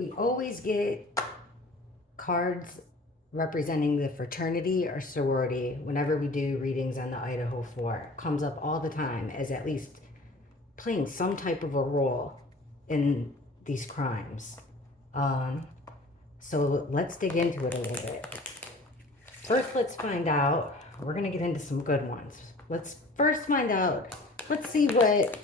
We always get cards representing the fraternity or sorority whenever we do readings on the Idaho 4. It comes up all the time as at least playing some type of a role in these crimes. So let's dig into it a little bit. First, let's find out. We're going to get into some good ones. Let's first find out. Let's see what.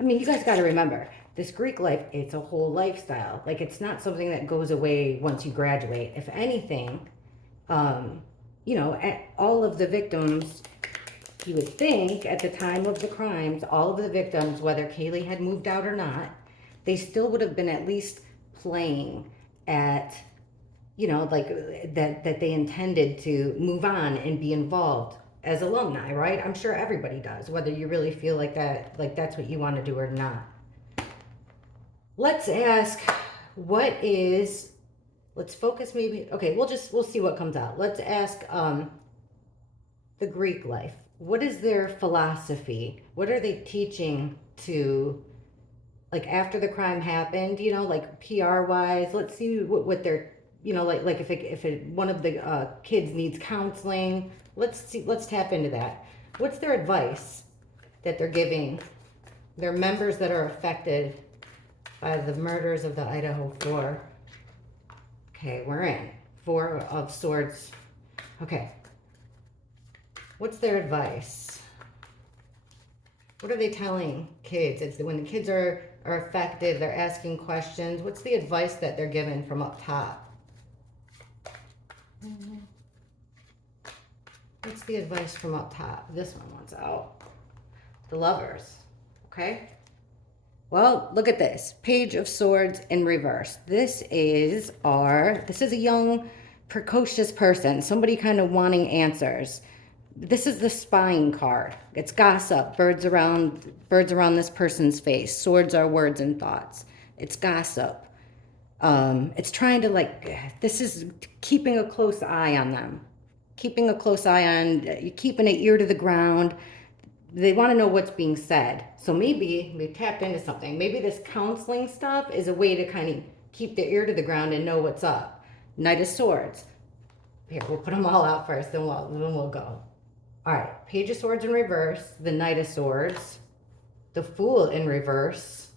I mean, you guys got to remember, this Greek life, it's a whole lifestyle. Like, it's not something that goes away once you graduate. If anything, all of the victims, you would think at the time of the crimes, all of the victims, whether Kaylee had moved out or not, they still would have been at least playing at, like that they intended to move on and be involved as alumni, right? I'm sure everybody does, whether you really feel like that, like that's what you want to do or not. Let's ask, let's focus maybe, okay, we'll see what comes out. Let's ask the Greek life. What is their philosophy? What are they teaching to, like after the crime happened, like PR wise, let's see what they're, like if one of the kids needs counseling, let's tap into that. What's their advice that they're giving their members that are affected by the murders of the Idaho 4? Okay, we're in 4 of Swords. Okay. What's their advice? What are they telling kids? It's when the kids are affected, they're asking questions. What's the advice that they're given from up top? What's the advice from up top? This one wants out. The Lovers. Okay. Well, look at this. Page of Swords in reverse. This is a young, precocious person. Somebody kind of wanting answers. This is the spying card. It's gossip. Birds around this person's face. Swords are words and thoughts. It's gossip. It's trying to this is keeping a close eye on them. Keeping a close eye on, keeping an ear to the ground. They want to know what's being said. So maybe they tapped into something. Maybe this counseling stuff is a way to kind of keep their ear to the ground and know what's up. Knight of Swords. Here, we'll put them all out first, then we'll go. All right, Page of Swords in reverse, the Knight of Swords, the Fool in reverse,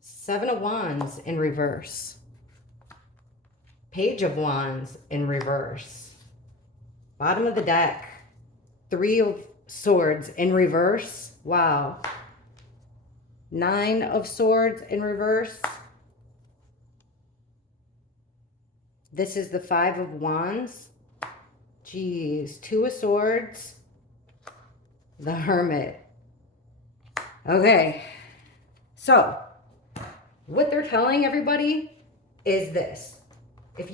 7 of Wands in reverse, Page of Wands in reverse, bottom of the deck, 3 of Swords in reverse. Wow. 9 of Swords in reverse. This is the 5 of Wands. Geez. 2 of Swords. The Hermit. Okay. So, what they're telling everybody is this. If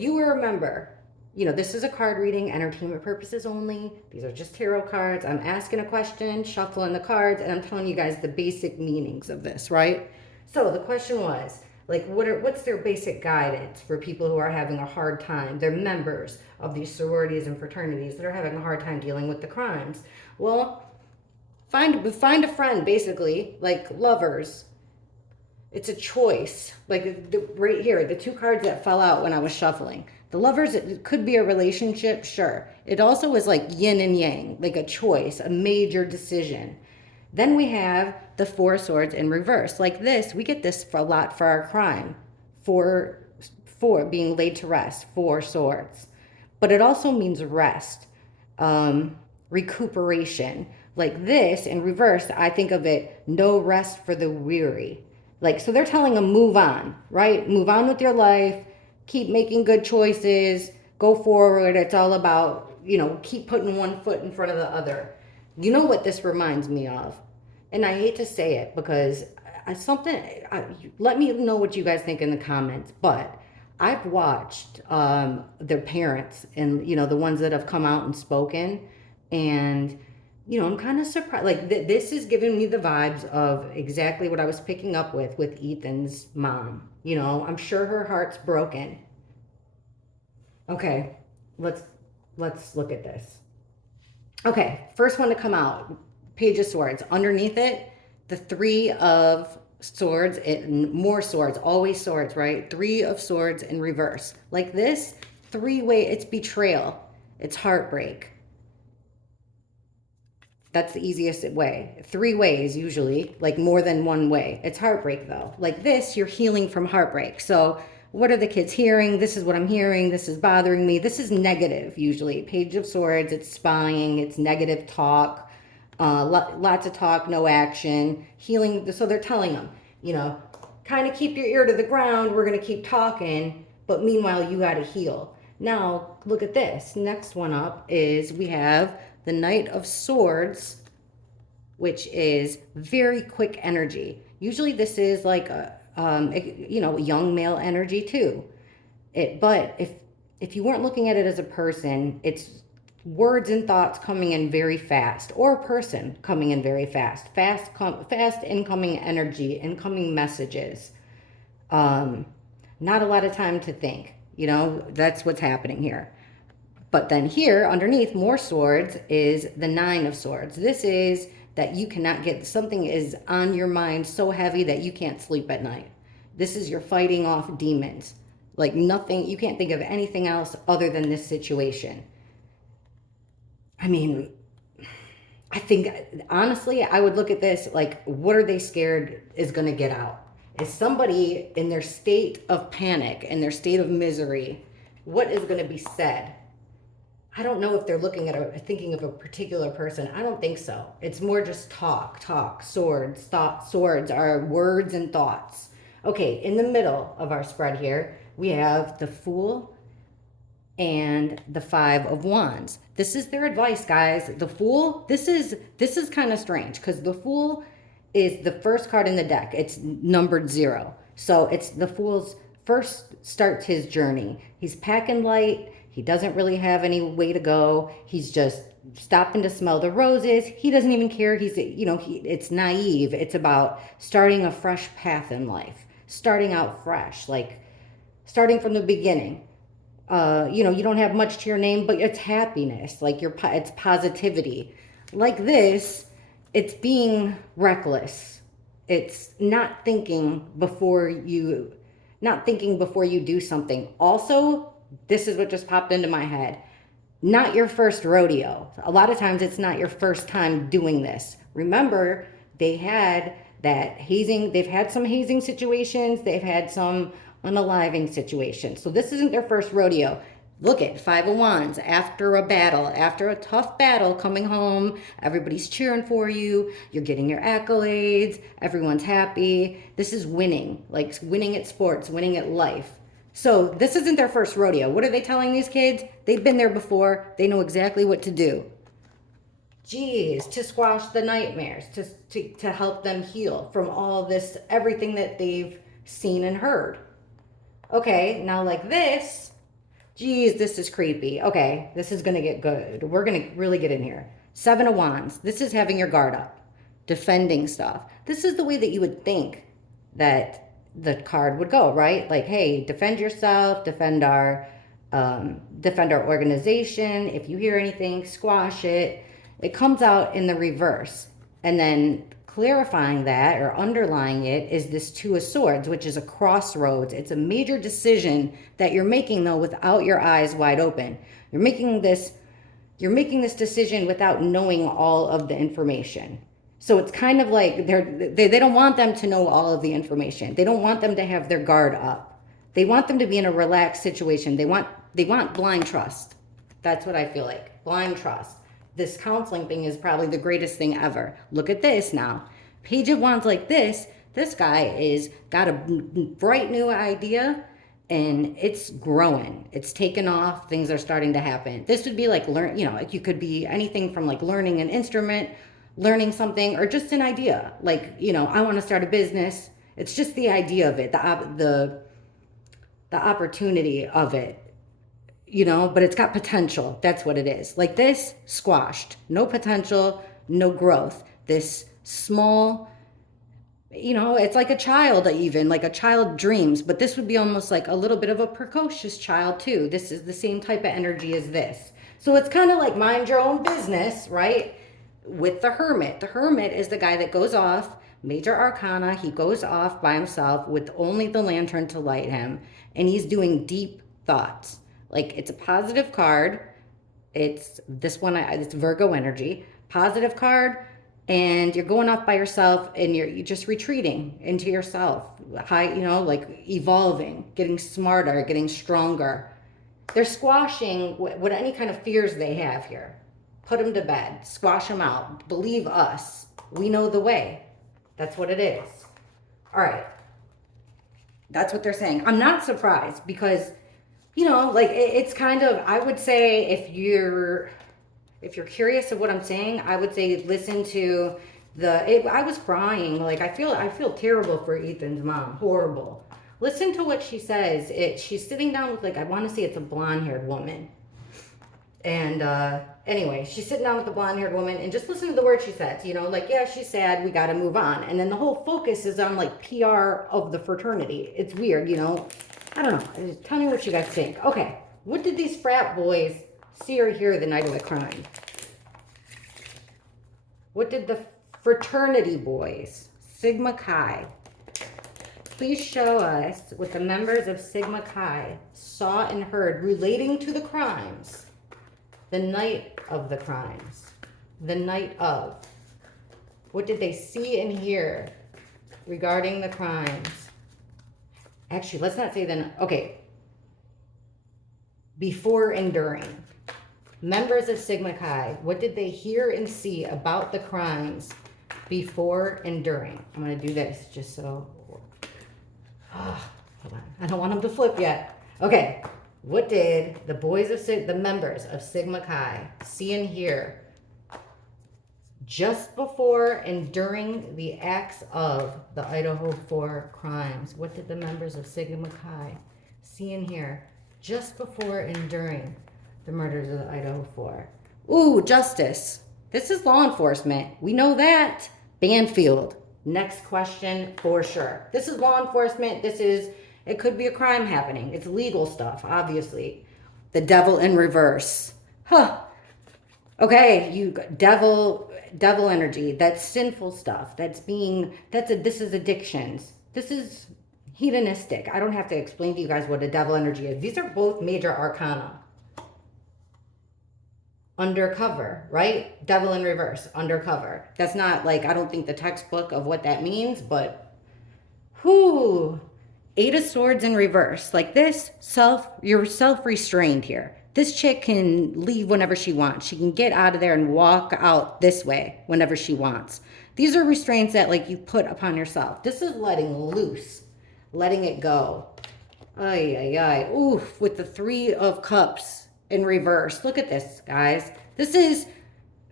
you remember, this is a card reading, entertainment purposes only. These are just tarot cards. I'm asking a question, shuffling the cards, and I'm telling you guys the basic meanings of this, right? So the question was, what's their basic guidance for people who are having a hard time? They're members of these sororities and fraternities that are having a hard time dealing with the crimes. Well, find a friend, basically, like lovers. It's a choice. Right here, the 2 cards that fell out when I was shuffling. The Lovers, it could be a relationship, sure. It also is like yin and yang, like a choice, a major decision. Then we have the 4 of Swords in reverse. Like this, we get this a lot for our crime. 4 being laid to rest, 4 swords. But it also means rest, recuperation. Like this in reverse, I think of it, no rest for the weary. So they're telling them move on, right? Move on with your life. Keep making good choices. Go forward. It's all about, keep putting one foot in front of the other. You know what this reminds me of? And I hate to say it because let me know what you guys think in the comments. But I've watched their parents and, the ones that have come out and spoken. And, I'm kind of surprised. This is giving me the vibes of exactly what I was picking up with Ethan's mom. I'm sure her heart's broken. Okay, let's look at this. Okay, first one to come out, Page of Swords. Underneath it, the 3 of swords, more swords, always swords, right? 3 of swords in reverse. Like this, 3-way, it's betrayal. It's heartbreak. That's the easiest way. 3 ways usually, like more than 1 way. It's heartbreak though. Like this, you're healing from heartbreak. So what are the kids hearing? This is what I'm hearing. This is bothering me. This is negative usually. Page of Swords, it's spying, it's negative talk, lots of talk, no action, healing. So they're telling them, you know, kind of keep your ear to the ground. We're going to keep talking, but meanwhile, you got to heal. Now, look at this. Next one up is we have the Knight of Swords, which is very quick energy. Usually this is like a, you know, young male energy too. But if you weren't looking at it as a person, it's words and thoughts coming in very fast, or a person coming in very fast. Fast incoming energy, incoming messages. Not a lot of time to think. You know, that's what's happening here. But then here, underneath more swords, is the 9 of Swords. This is that you cannot get, something is on your mind so heavy that you can't sleep at night. This is you're fighting off demons. Like nothing, you can't think of anything else other than this situation. I mean, I think, honestly, I would look at this like, what are they scared is going to get out? Is somebody in their state of panic, in their state of misery, what is going to be said? I don't know if they're looking at thinking of a particular person. I don't think so. It's more just talk, swords, swords are words and thoughts. Okay, in the middle of our spread here, we have the Fool and the 5 of Wands. This is their advice, guys. The Fool, this is kind of strange because the Fool is the first card in the deck. It's numbered 0. So it's the Fool's first starts his journey. He's packing light. He doesn't really have any way to go. He's just stopping to smell the roses. He doesn't even care. He's, you know, it's naive. It's about starting a fresh path in life, starting out fresh, like starting from the beginning. You know, you don't have much to your name, but it's happiness. Like it's positivity. Like this, it's being reckless. It's not thinking before you do something. Also, this is what just popped into my head. Not your first rodeo. A lot of times it's not your first time doing this. Remember, they had that hazing, they've had some hazing situations, they've had some unaliving situations. So this isn't their first rodeo. Look at 5 of Wands, after a battle, after a tough battle, coming home, everybody's cheering for you, you're getting your accolades, everyone's happy. This is winning, like winning at sports, winning at life. So this isn't their first rodeo. What are they telling these kids? They've been there before. They know exactly what to do. Geez, to squash the nightmares, to help them heal from all this, everything that they've seen and heard. Okay, now like this, geez, this is creepy. Okay, this is going to get good. We're going to really get in here. 7 of Wands. This is having your guard up, defending stuff. This is the way that you would think that the card would go, right? Like, hey, defend yourself, defend our organization. If you hear anything, squash it. It comes out in the reverse. And then clarifying that or underlying it is this 2 of Swords, which is a crossroads. It's a major decision that you're making, though, without your eyes wide open. You're making this decision without knowing all of the information. So it's kind of like they don't want them to know all of the information. They don't want them to have their guard up. They want them to be in a relaxed situation. They want blind trust. That's what I feel like. Blind trust. This counseling thing is probably the greatest thing ever. Look at this now. Page of Wands like this. This guy is got a bright new idea and it's growing. It's taken off. Things are starting to happen. This would be like like you could be anything from like learning an instrument, learning something, or just an idea. Like, I want to start a business. It's just the idea of it, the opportunity of it. But it's got potential. That's what it is. Like this, squashed. No potential, no growth. This small, it's like a child even, like a child dreams, but this would be almost like a little bit of a precocious child too. This is the same type of energy as this. So it's kind of like mind your own business, right? With the Hermit. The Hermit is the guy that goes off, Major Arcana. He goes off by himself with only the lantern to light him, and he's doing deep thoughts. Like, it's a positive card. It's this one, it's Virgo energy. Positive card, and you're going off by yourself, and you're just retreating into yourself. High, you know, like evolving, getting smarter, getting stronger. They're squashing what any kind of fears they have here. Put them to bed. Squash them out. Believe us. We know the way. That's what it is. All right. That's what they're saying. I'm not surprised because, you know, like it's kind of, I would say if you're curious of what I'm saying, I would say listen to I was crying. Like I feel terrible for Ethan's mom. Horrible. Listen to what she says. She's sitting down with, like, I want to say it's a blonde-haired woman. And anyway, she's sitting down with the blonde-haired woman, and just listen to the words she says. You know, like, yeah, she's sad. We got to move on. And then the whole focus is on, like, PR of the fraternity. It's weird, you know. I don't know. Tell me what you guys think. Okay, what did these frat boys see or hear the night of the crime? What did the fraternity boys, Sigma Chi, please show us what the members of Sigma Chi saw and heard relating to the crimes, the night of the crimes, the night of. What did they see and hear regarding the crimes? Actually, let's not say then. Okay. Before and during. Members of Sigma Chi, what did they hear and see about the crimes before and during? I'm going to do this just so. Oh, hold on. I don't want them to flip yet. Okay. What did the the members of Sigma Chi see and hear just before and during the acts of the Idaho 4 crimes? What did the members of Sigma Chi see and hear just before and during the murders of the Idaho 4? Ooh, justice. This is law enforcement. We know that. Banfield. Next question for sure. This is law enforcement. It could be a crime happening. It's legal stuff, obviously. The devil in reverse. Huh. Okay, you devil energy. That's sinful stuff. This is addictions. This is hedonistic. I don't have to explain to you guys what a devil energy is. These are both major arcana. Undercover, right? Devil in reverse, undercover. That's not like, I don't think the textbook of what that means, but whoo. 8 of Swords in reverse. Like this, you're self-restrained here. This chick can leave whenever she wants. She can get out of there and walk out this way whenever she wants. These are restraints that, like, you put upon yourself. This is letting loose, letting it go. Ay, ay, ay. Oof, with the 3 of Cups in reverse. Look at this, guys. This is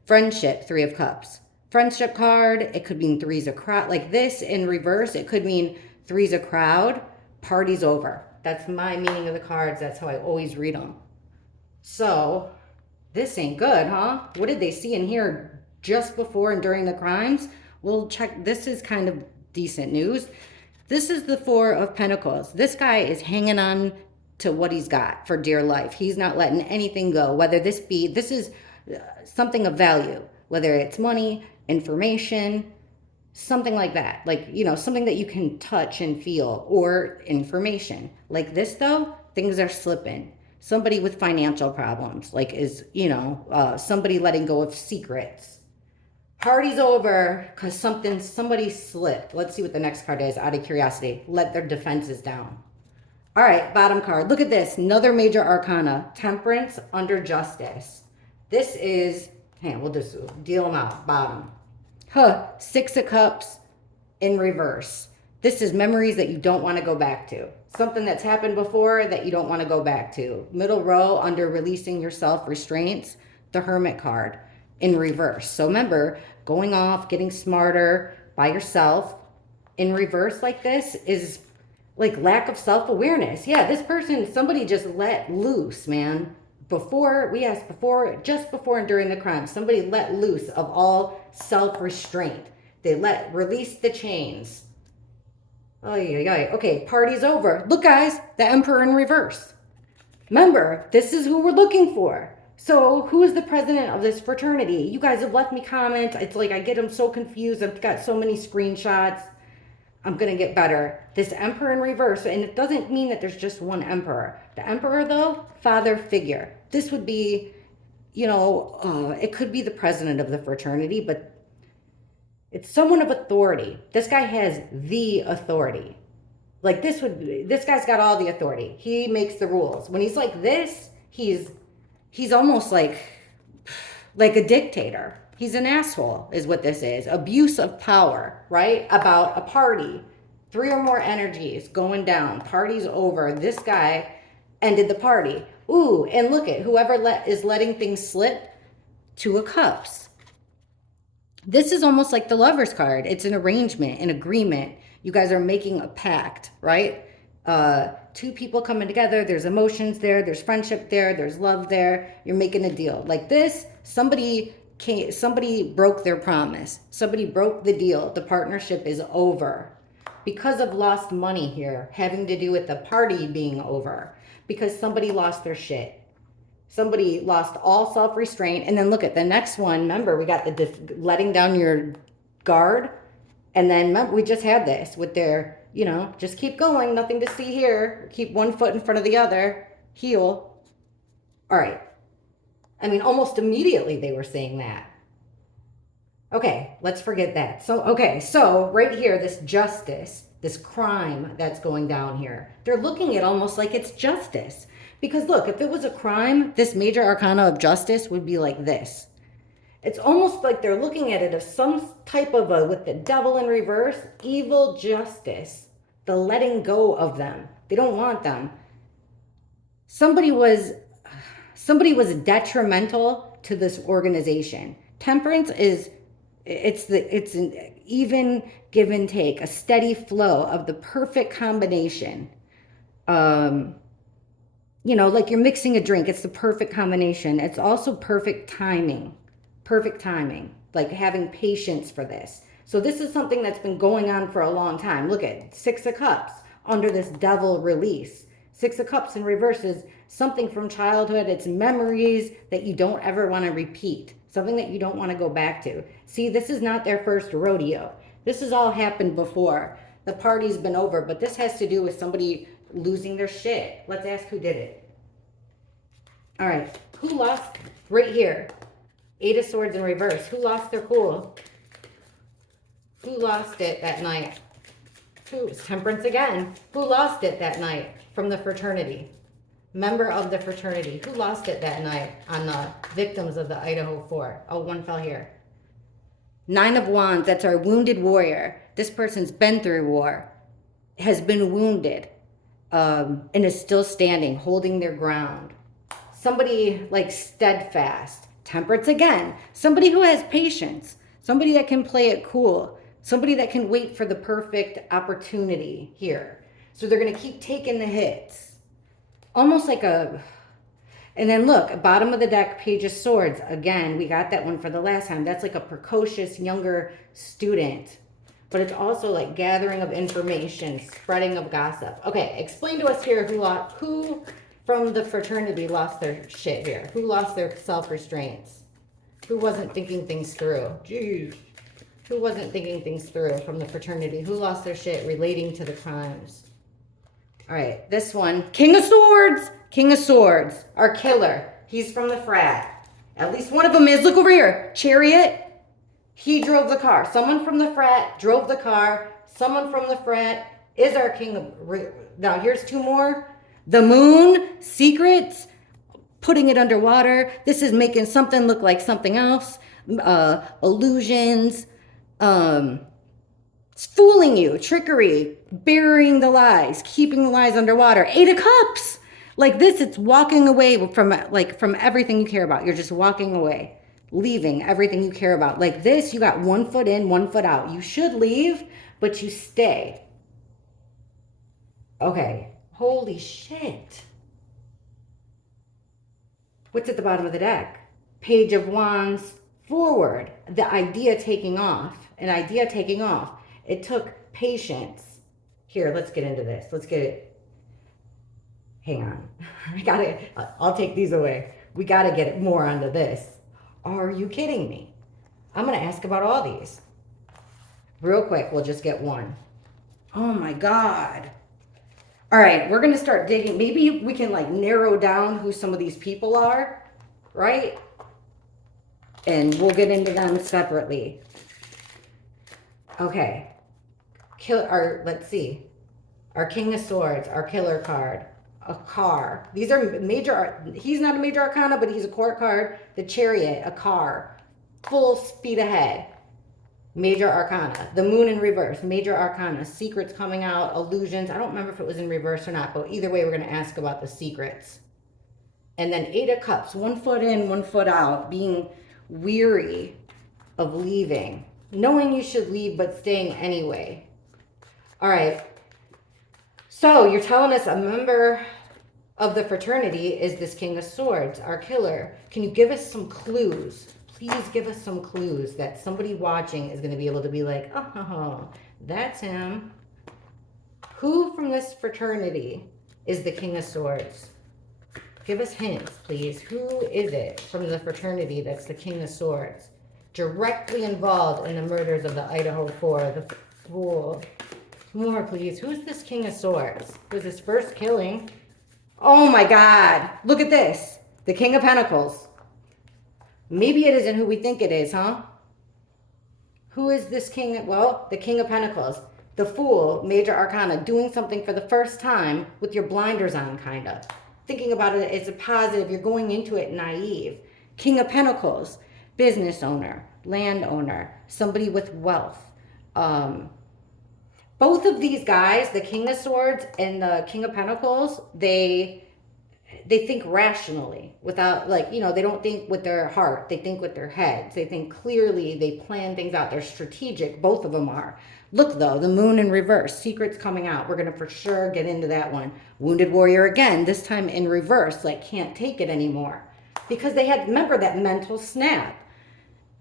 friendship, 3 of Cups. Friendship card. It could mean 3's a crowd. Like this in reverse, it could mean 3's a crowd. Party's over. That's my meaning of the cards. That's how I always read them. So, this ain't good, huh? What did they see and hear just before and during the crimes? We'll check. This is kind of decent news. This is the 4 of Pentacles. This guy is hanging on to what he's got for dear life. He's not letting anything go, whether this is something of value, whether it's money, information, something like that. Like, you know, something that you can touch and feel, or information. Like this, though, things are slipping. Somebody with financial problems, like somebody letting go of secrets. Party's over because somebody slipped. Let's see what the next card is, out of curiosity. Let their defenses down. All right, bottom card. Look at this. Another major arcana. Temperance under justice. This is, we'll just deal them out. Bottom. 6 of Cups in reverse. This is memories that you don't want to go back to. Something that's happened before that you don't want to go back to. Middle row under releasing your self-restraints. The Hermit card in reverse. So remember, going off, getting smarter by yourself in reverse like this is like lack of self-awareness. Yeah, this person, somebody just let loose, man. Just before and during the crime, somebody let loose of all self-restraint. They release the chains. Okay, party's over. Look, guys, the Emperor in reverse. Remember, this is who we're looking for. So who is the president of this fraternity? You guys have left me comments. It's like I get them so confused. I've got so many screenshots. I'm going to get better. This emperor in reverse, and it doesn't mean that there's just one emperor. The emperor, though, father figure. This would be, it could be the president of the fraternity, but it's someone of authority. This guy has the authority. Like this guy's got all the authority. He makes the rules. When he's like this, he's almost like a dictator. He's an asshole is what this is. Abuse of power, right? About a party. 3 or more energies going down. Party's over. This guy ended the party. Ooh, and look at whoever is letting things slip. 2 of Cups. This is almost like the Lover's card. It's an arrangement, an agreement. You guys are making a pact, right? 2 people coming together. There's emotions there. There's friendship there. There's love there. You're making a deal. Like this, somebody broke their promise. Somebody broke the deal. The partnership is over. Because of lost money here, having to do with the party being over. Because somebody lost their shit. Somebody lost all self-restraint. And then look at the next one. Remember, we got the letting down your guard. And then remember, we just had this with their, just keep going. Nothing to see here. Keep one foot in front of the other. Heal. All right. I mean, almost immediately they were saying that. Okay, let's forget that. So right here, this justice, this crime that's going down here, they're looking at almost like it's justice. Because look, if it was a crime, this major arcana of justice would be like this. It's almost like they're looking at it as some type of with the devil in reverse, evil justice, the letting go of them. They don't want them. Somebody was detrimental to this organization. Temperance it's an even give and take, a steady flow of the perfect combination. Like you're mixing a drink, it's the perfect combination. It's also perfect timing, like having patience for this. So this is something that's been going on for a long time. Look at 6 of Cups under this devil release. 6 of Cups in reverse is something from childhood. It's memories that you don't ever want to repeat. Something that you don't want to go back to. See, this is not their first rodeo. This has all happened before. The party's been over, but this has to do with somebody losing their shit. Let's ask who did it. All right, who lost right here? 8 of Swords in reverse. Who lost their cool? Who lost it that night? Temperance again. Who lost it that night from the fraternity? Member of the fraternity. Who lost it that night on the victims of the Idaho 4? Oh, one fell here. 9 of Wands. That's our wounded warrior. This person's been through war, has been wounded, and is still standing, holding their ground. Somebody like steadfast. Temperance again. Somebody who has patience. Somebody that can play it cool. Somebody that can wait for the perfect opportunity here. So they're going to keep taking the hits. Almost like and then look, bottom of the deck, Page of Swords. Again, we got that one for the last time. That's like a precocious younger student. But it's also like gathering of information, spreading of gossip. Okay, explain to us here who from the fraternity lost their shit here. Who lost their self-restraints? Who wasn't thinking things through? Jeez. Who wasn't thinking things through from the fraternity? Who lost their shit relating to the crimes? All right, this one, King of Swords. King of Swords, our killer. He's from the frat. At least one of them is. Look over here. Chariot. He drove the car. Someone from the frat drove the car. Someone from the frat is our king of... Now, here's 2 more. The Moon. Secrets. Putting it underwater. This is making something look like something else. Illusions. Fooling you, trickery, burying the lies, keeping the lies underwater. 8 of Cups. Like this, it's walking away from everything you care about. You're just walking away, leaving everything you care about. Like this, you got 1 foot in, 1 foot out. You should leave, but you stay. Okay, holy shit. What's at the bottom of the deck? Page of Wands, forward. The idea taking off, an idea taking off. It took patience. Here, let's get into this. Let's get it. Hang on. I'll take these away. We got to get more onto this. Are you kidding me? I'm going to ask about all these. Real quick, we'll just get one. Oh my God. All right, we're going to start digging. Maybe we can like narrow down who some of these people are, right? And we'll get into them separately. Okay. Let's see. Our King of Swords, our killer card, a car. These are major, he's not a major arcana, but he's a court card. The Chariot, a car, full speed ahead. Major arcana. The Moon in reverse, major arcana. Secrets coming out, illusions. I don't remember if it was in reverse or not, but either way, we're going to ask about the secrets. And then 8 of Cups, 1 foot in, 1 foot out, being weary of leaving. Knowing you should leave, but staying anyway. All right. So you're telling us a member of the fraternity is this King of Swords, our killer. Can you give us some clues? Please give us some clues that somebody watching is going to be able to be like, oh, that's him. Who from this fraternity is the King of Swords? Give us hints, please. Who is it from the fraternity that's the King of Swords? Directly involved in the murders of the Idaho 4, the Fool. More, please. Who's this King of Swords? Was his first killing? Oh my God. Look at this. The King of Pentacles. Maybe it isn't who we think it is, huh? Who is this king? Well, the King of Pentacles. The Fool, major arcana, doing something for the first time with your blinders on, kind of. Thinking about it as a positive. You're going into it naive. King of Pentacles, business owner, landowner, somebody with wealth. Both of these guys, the King of Swords and the King of Pentacles, they think rationally without, like, you know, they don't think with their heart. They think with their heads. They think clearly. They plan things out. They're strategic. Both of them are. Look, though, the Moon in reverse. Secrets coming out. We're going to for sure get into that one. Wounded Warrior again, this time in reverse, like can't take it anymore. Because they had, remember that mental snap.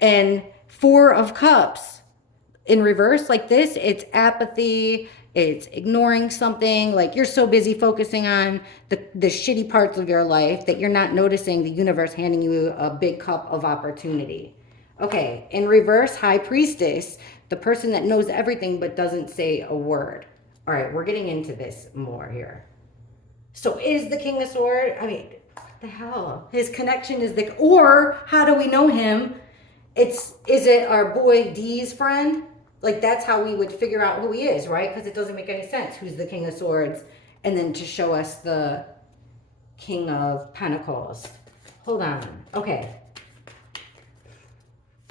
And 4 of Cups. In reverse, like this, it's apathy, it's ignoring something, like you're so busy focusing on the shitty parts of your life that you're not noticing the universe handing you a big cup of opportunity. Okay, in reverse, High Priestess, the person that knows everything but doesn't say a word. All right, we're getting into this more here. So is the King of Swords, I mean, what the hell? His connection is the, or how do we know him? Is it our boy D's friend? Like, that's how we would figure out who he is, right? Because it doesn't make any sense who's the King of Swords and then to show us the King of Pentacles. Hold on. Okay.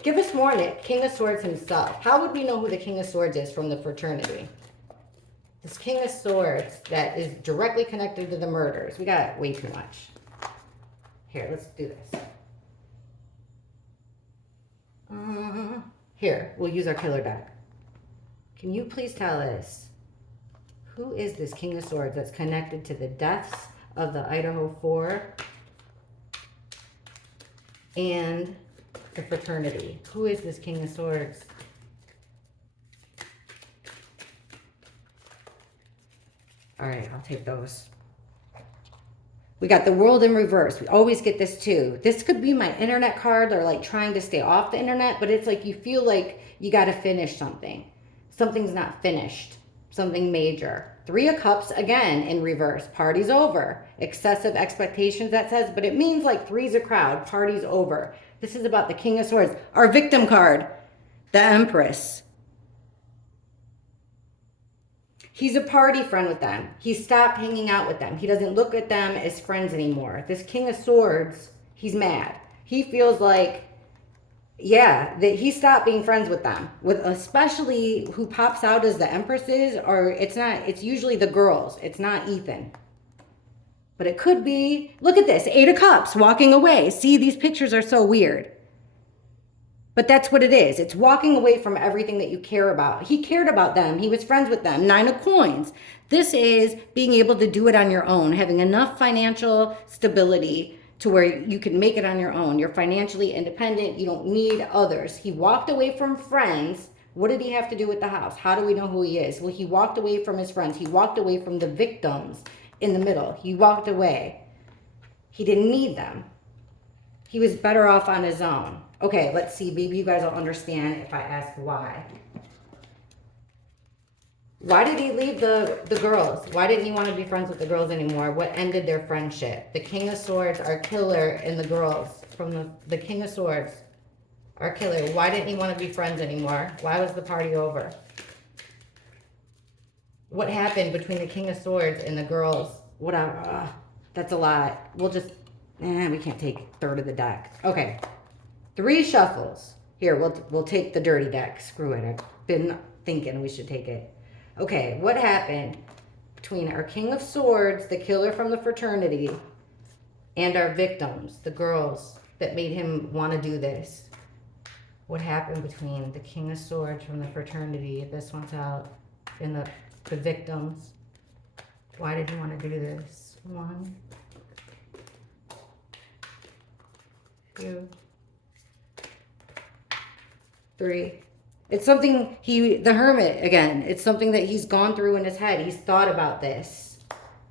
Give us more on it. King of Swords himself. How would we know who the King of Swords is from the fraternity? This King of Swords that is directly connected to the murders. We got way too much. Here, let's do this. Here, we'll use our killer deck. Can you please tell us who is this King of Swords that's connected to the deaths of the Idaho 4 and the fraternity? Who is this King of Swords? All right, I'll take those. We got the World in reverse. We always get this too. This could be my internet card or like trying to stay off the internet, but it's like you feel like you got to finish something. Something's not finished. Something major. 3 of Cups, again, in reverse. Party's over. Excessive expectations, that says, but it means like 3's a crowd. Party's over. This is about the King of Swords. Our victim card, the Empress. He's a party friend with them. He stopped hanging out with them. He doesn't look at them as friends anymore. This King of Swords, he's mad. He feels like, yeah, that he stopped being friends with them. With especially who pops out as the Empresses, or it's usually the girls. It's not Ethan. But it could be, look at this, 8 of Cups, walking away. See, these pictures are so weird. But that's what it is. It's walking away from everything that you care about. He cared about them. He was friends with them. 9 of Coins. This is being able to do it on your own, having enough financial stability to where you can make it on your own. You're financially independent. You don't need others. He walked away from friends. What did he have to do with the house? How do we know who he is? Well, he walked away from his friends. He walked away from the victims in the middle. He walked away. He didn't need them. He was better off on his own. Okay, let's see. Maybe you guys will understand if I ask why. Why did he leave the girls? Why didn't he want to be friends with the girls anymore? What ended their friendship? The King of Swords, our killer, and the girls from the King of Swords, our killer. Why didn't he want to be friends anymore? Why was the party over? What happened between the King of Swords and the girls? Whatever. That's a lot. We'll just, we can't take a third of the deck. Okay. 3 shuffles. Here, we'll take the dirty deck. Screw it. I've been thinking we should take it. Okay, what happened between our King of Swords, the killer from the fraternity, and our victims, the girls that made him want to do this? What happened between the King of Swords from the fraternity, this one's out, and the victims? Why did he want to do this? 1, 2, 3. It's something the hermit, again, it's something that he's gone through in his head. He's thought about this.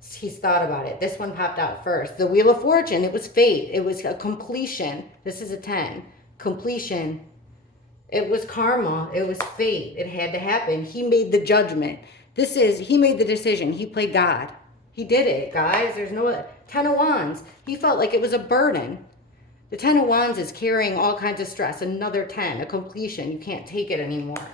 He's thought about it. This one popped out first. The Wheel of Fortune, it was fate. It was a completion. This is a 10. Completion. It was karma. It was fate. It had to happen. He made the judgment. He made the decision. He played God. He did it, guys. There's no 10 of Wands. He felt like it was a burden. The 10 of Wands is carrying all kinds of stress. Another 10, a completion. You can't take it anymore.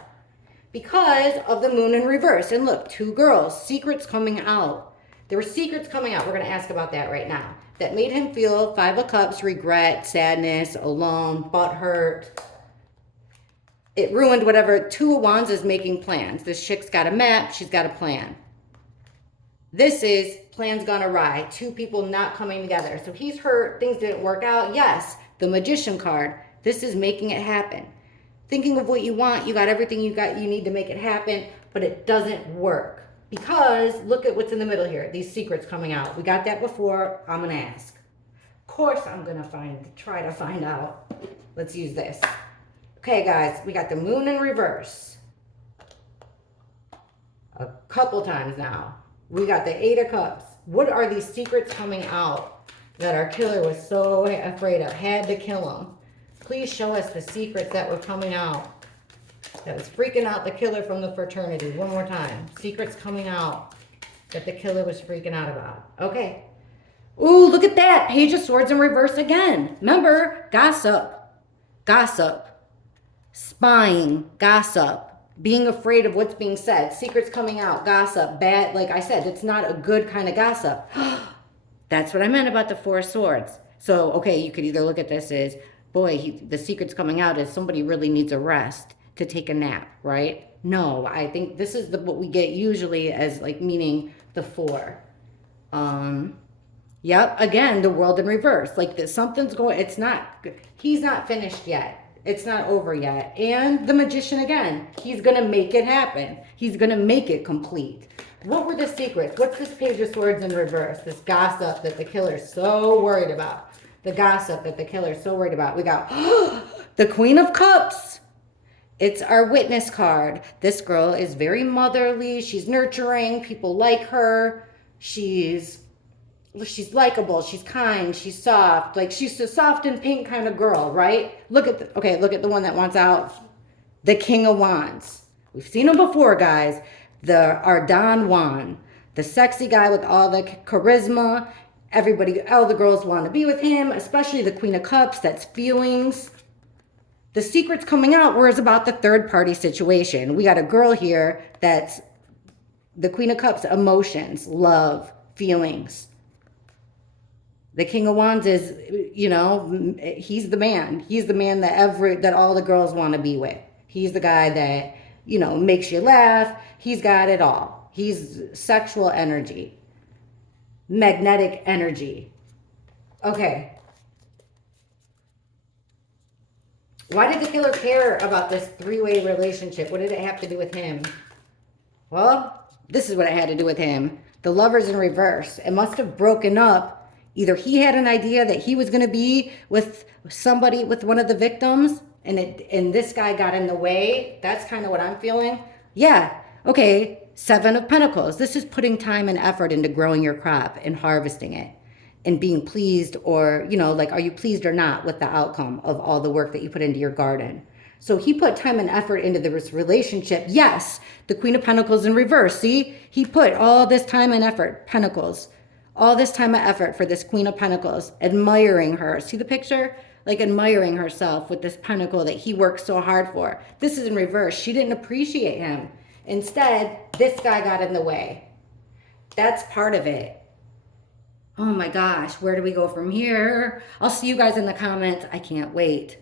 Because of the moon in reverse. And look, 2 girls, secrets coming out. There were secrets coming out. We're going to ask about that right now. That made him feel 5 of Cups, regret, sadness, alone, butthurt. It ruined whatever. 2 of Wands is making plans. This chick's got a map. She's got a plan. This is plans gone awry. 2 people not coming together. So he's hurt. Things didn't work out. Yes, the Magician card. This is making it happen. Thinking of what you want. You got everything you need to make it happen. But it doesn't work. Because look at what's in the middle here. These secrets coming out. We got that before. I'm going to ask. Of course I'm going to try to find out. Let's use this. Okay, guys. We got the moon in reverse. A couple times now. We got the 8 of Cups. What are these secrets coming out that our killer was so afraid of? Had to kill him. Please show us the secrets that were coming out. That was freaking out the killer from the fraternity. One more time. Secrets coming out that the killer was freaking out about. Okay. Ooh, look at that. Page of Swords in reverse again. Remember, gossip. Gossip. Spying. Gossip. Being afraid of what's being said. Secrets coming out. Gossip. Bad. Like I said, it's not a good kind of gossip. That's what I meant about the 4 of Swords. So, okay, you could either look at this as, boy, the secret's coming out is somebody really needs a rest to take a nap, right? No, I think this is what we get usually as, like, meaning the 4. Yep, again, the World in reverse. Like, something's going, he's not finished yet. It's not over yet. And the Magician again. He's going to make it happen. He's going to make it complete. What were the secrets? What's this Page of Swords in reverse? This gossip that the killer's so worried about. The gossip that the killer's so worried about. We got the Queen of Cups. It's our witness card. This girl is very motherly. She's nurturing. People like her. She's likable, she's kind, she's soft. Like, she's a soft and pink kind of girl, right? Look at the one that wants out. The King of Wands. We've seen him before, guys. Our Don Juan. The sexy guy with all the charisma. All the girls want to be with him, especially the Queen of Cups. That's feelings. The secret's coming out, whereas about the third party situation. We got a girl here that's the Queen of Cups, emotions, love, feelings. The King of Wands is, he's the man. He's the man that all the girls want to be with. He's the guy that, makes you laugh. He's got it all. He's sexual energy. Magnetic energy. Okay. Why did the killer care about this 3-way relationship? What did it have to do with him? Well, this is what it had to do with him. The Lovers in reverse. It must have broken up. Either he had an idea that he was going to be with somebody, with one of the victims, and this guy got in the way. That's kind of what I'm feeling. Yeah. Okay. 7 of Pentacles. This is putting time and effort into growing your crop and harvesting it. and being pleased, or, you know, like, are you pleased or not with the outcome of all the work that you put into your garden? So he put time and effort into this relationship. Yes, the Queen of Pentacles in reverse. See, he put all this time and effort, Pentacles, all this time and effort for this Queen of Pentacles, admiring her. See the picture? Like admiring herself with this pentacle that he worked so hard for. This is in reverse. She didn't appreciate him. Instead, this guy got in the way. That's part of it. Oh my gosh, where do we go from here? I'll see you guys in the comments. I can't wait.